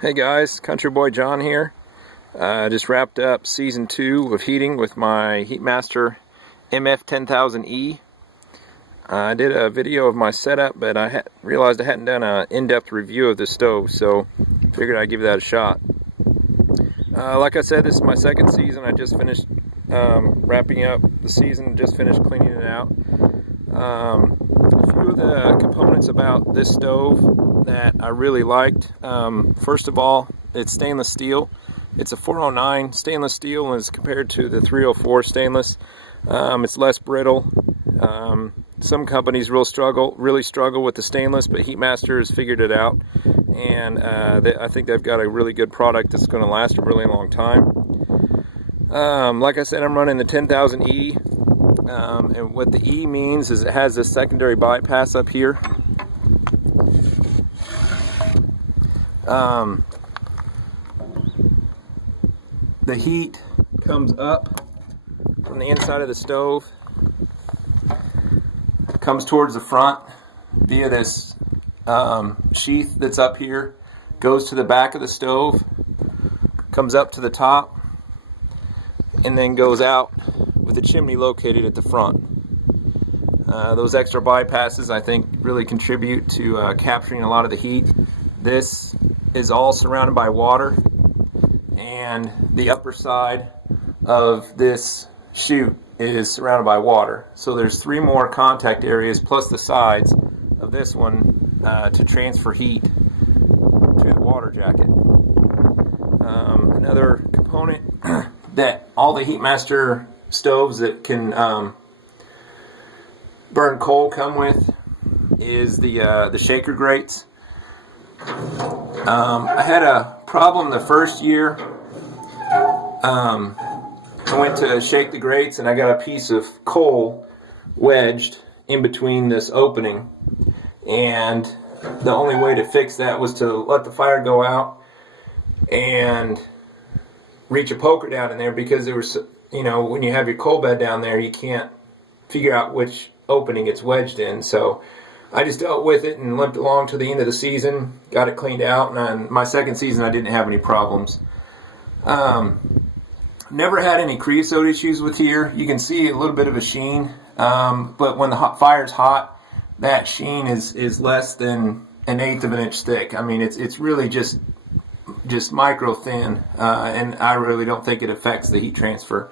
Hey guys, Country Boy John here. Just wrapped up season 2 of heating with my Heatmaster MF 10000E. I did a video of my setup, but I realized I hadn't done an in-depth review of the stove, so figured I'd give that a shot. Like I said, this is my second season. I just finished wrapping up the season, just finished cleaning it out. A few of the components about this stove that I really liked. First of all, it's stainless steel. It's a 409 stainless steel as compared to the 304 stainless. It's less brittle. Some companies really struggle with the stainless, but Heatmaster has figured it out, and I think they've got a really good product that's going to last a really long time. Like I said, I'm running the 10000E. And what the E means is it has this secondary bypass up here. The heat comes up from the inside of the stove, comes towards the front via this sheath that's up here, goes to the back of the stove, comes up to the top, and then goes out with the chimney located at the front. Those extra bypasses, I think, really contribute to capturing a lot of the heat. This is all surrounded by water, and the upper side of this chute is surrounded by water. So there's 3 more contact areas plus the sides of this one to transfer heat to the water jacket. Another component that all the Heatmaster stoves that can burn coal come with is the shaker grates. I had a problem the first year. I went to shake the grates and I got a piece of coal wedged in between this opening, and the only way to fix that was to let the fire go out and reach a poker down in there, because there was, when you have your coal bed down there, you can't figure out which opening it's wedged in. So I just dealt with it and limped along to the end of the season, got it cleaned out, and on my second season I didn't have any problems. Never had any creosote issues with here. You can see a little bit of a sheen, but when the fire's hot, that sheen is less than 1/8 of an inch thick. I mean, it's really just micro thin, and I really don't think it affects the heat transfer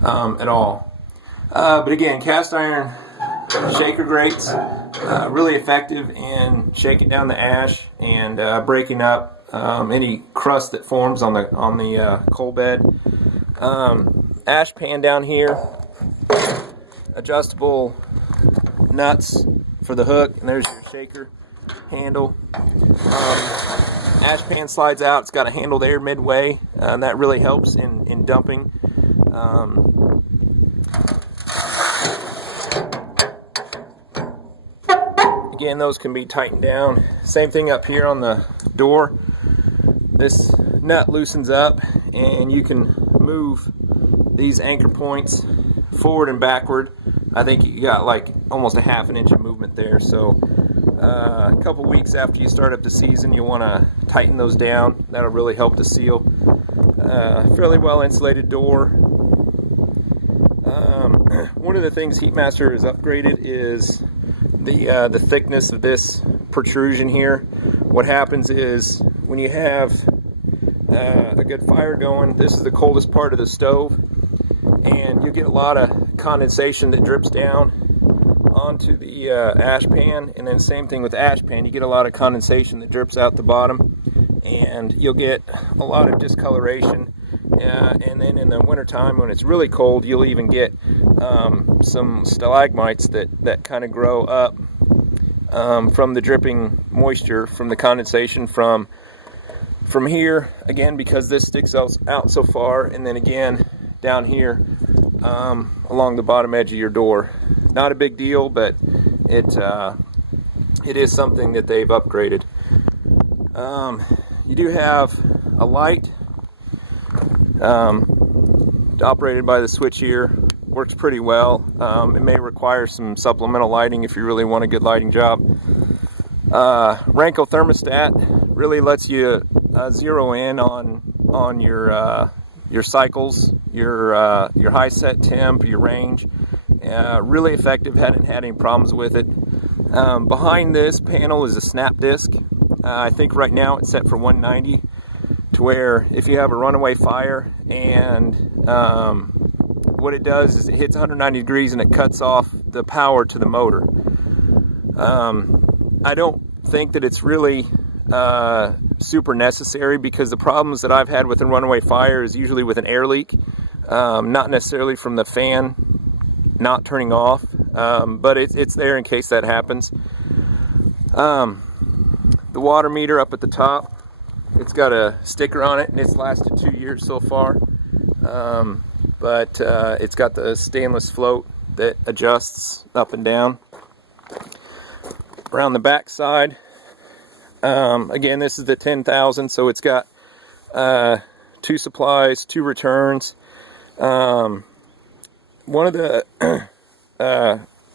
at all. But again, cast iron shaker grates, really effective in shaking down the ash and breaking up any crust that forms on the coal bed. Ash pan down here, adjustable nuts for the hook, and there's your shaker handle. Ash pan slides out. It's got a handle there midway, and that really helps in dumping. Again, those can be tightened down. Same thing up here on the door. This nut loosens up, and you can move these anchor points forward and backward. I think you got like almost a 1/2 inch of movement there. So a couple weeks after you start up the season, you want to tighten those down. That'll really help the seal. Fairly well insulated door. One of the things Heatmaster has upgraded is the thickness of this protrusion here. What happens is when you have a good fire going, this is the coldest part of the stove, and you get a lot of condensation that drips down onto the ash pan, and then same thing with ash pan. You get a lot of condensation that drips out the bottom, and you'll get a lot of discoloration. And then in the wintertime, when it's really cold, you'll even get some stalagmites that kind of grow up from the dripping moisture from the condensation from here, again, because this sticks out so far, and then again down here along the bottom edge of your door. Not a big deal, but it is something that they've upgraded. You do have a light operated by the switch here. Works pretty well. It may require some supplemental lighting if you really want a good lighting job. Renko thermostat really lets you zero in on your cycles, your high set temp, your range. Really effective. Hadn't had any problems with it. Behind this panel is a snap disc. I think right now it's set for 190, to where if you have a runaway fire and what it does is it hits 190 degrees and it cuts off the power to the motor. I don't think that it's really super necessary, because the problems that I've had with a runaway fire is usually with an air leak, not necessarily from the fan not turning off, but it's there in case that happens. The water meter up at the top, it's got a sticker on it and it's lasted 2 years so far, but it's got the stainless float that adjusts up and down. Around the back side, again, this is the 10,000, so it's got 2 supplies, 2 returns. One of the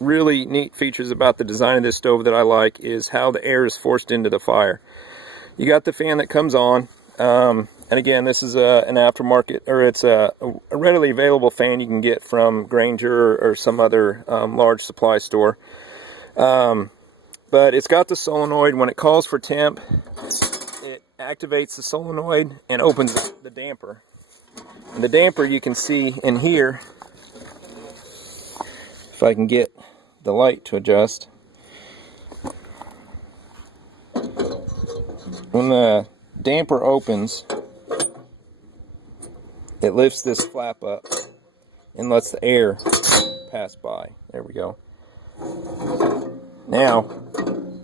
really neat features about the design of this stove that I like is how the air is forced into the fire. You got the fan that comes on, and again, this is an aftermarket, or it's a readily available fan you can get from Grainger or some other large supply store. But it's got the solenoid. When it calls for temp, it activates the solenoid and opens the damper. And the damper you can see in here, if I can get the light to adjust. When the damper opens, it lifts this flap up and lets the air pass by. There we go. Now,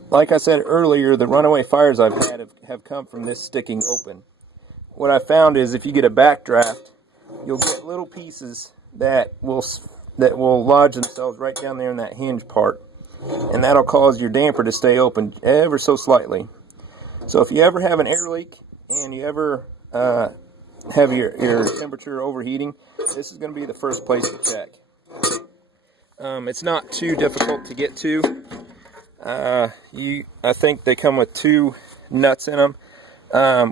like I said earlier, the runaway fires I've had have come from this sticking open. What I found is if you get a backdraft, you'll get little pieces that will lodge themselves right down there in that hinge part, and that'll cause your damper to stay open ever so slightly. So if you ever have an air leak and you ever have your temperature overheating, this is going to be the first place to check. It's not too difficult to get to. I think they come with 2 nuts in them.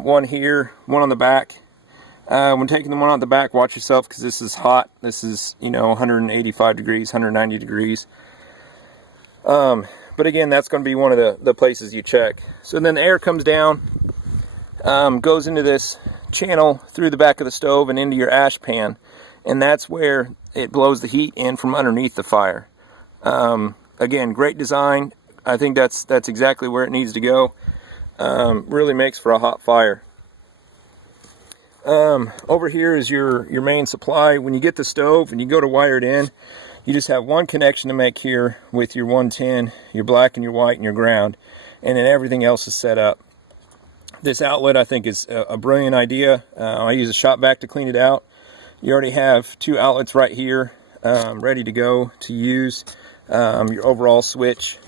One here, one on the back. When taking the one on the back, watch yourself, because this is hot. This is, 185 degrees, 190 degrees. But again, that's going to be one of the places you check. So then the air comes down, goes into this channel through the back of the stove and into your ash pan, and that's where it blows the heat in from underneath the fire. Again, great design. I think that's exactly where it needs to go. Really makes for a hot fire. Over here is your main supply. When you get the stove and you go to wire it in, you just have one connection to make here with your 110, your black and your white and your ground, and then everything else is set up. This outlet I think is a brilliant idea. I use a shop vac to clean it out. You already have 2 outlets right here, ready to go to use. Your overall switch.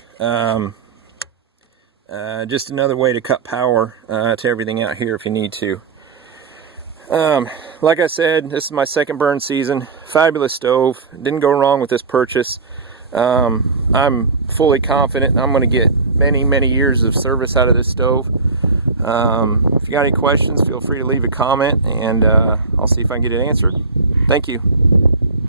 Just another way to cut power to everything out here if you need to. Like I said, this is my second burn season. Fabulous stove. Didn't go wrong with this purchase. I'm fully confident I'm going to get many years of service out of this stove. If you got any questions, feel free to leave a comment, and I'll see if I can get it answered. Thank you.